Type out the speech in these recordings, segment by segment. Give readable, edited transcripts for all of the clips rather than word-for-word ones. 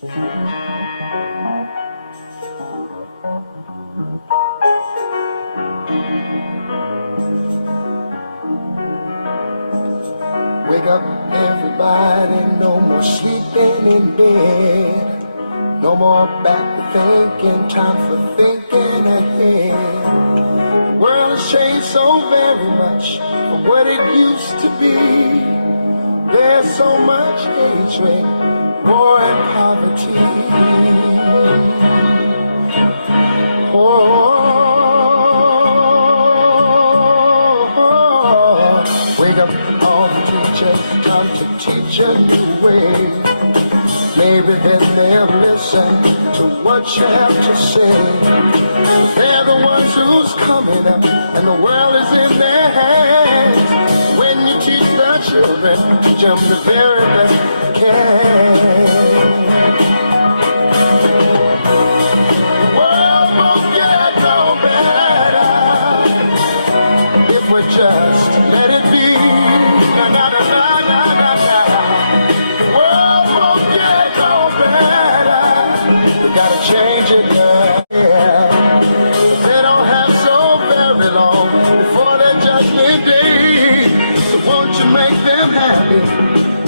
Wake up, everybody, no more sleeping in bed. No more backward thinking, time for thinking ahead. The world has changed so very much from what it used to be. There's so much hatred, war and poverty. Wake up all the teachers, time to teach a new way. Maybe then they'll listen to what you have to say. They're the ones who's coming up, and the world is in their hands. When you teach the children, teach them the very best you can. The world won't get no better if we just let it be. Na na na na na na na. The world won't get no better. We gotta change it now. They don't have so very long before their judgment day. So won't you make them happy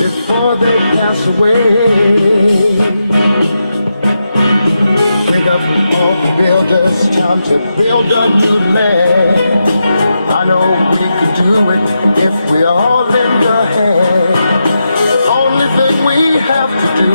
before they pass away? Wake up all the builders, time to build a new land. I know we could do it if we all lend a hand. The only thing we have to do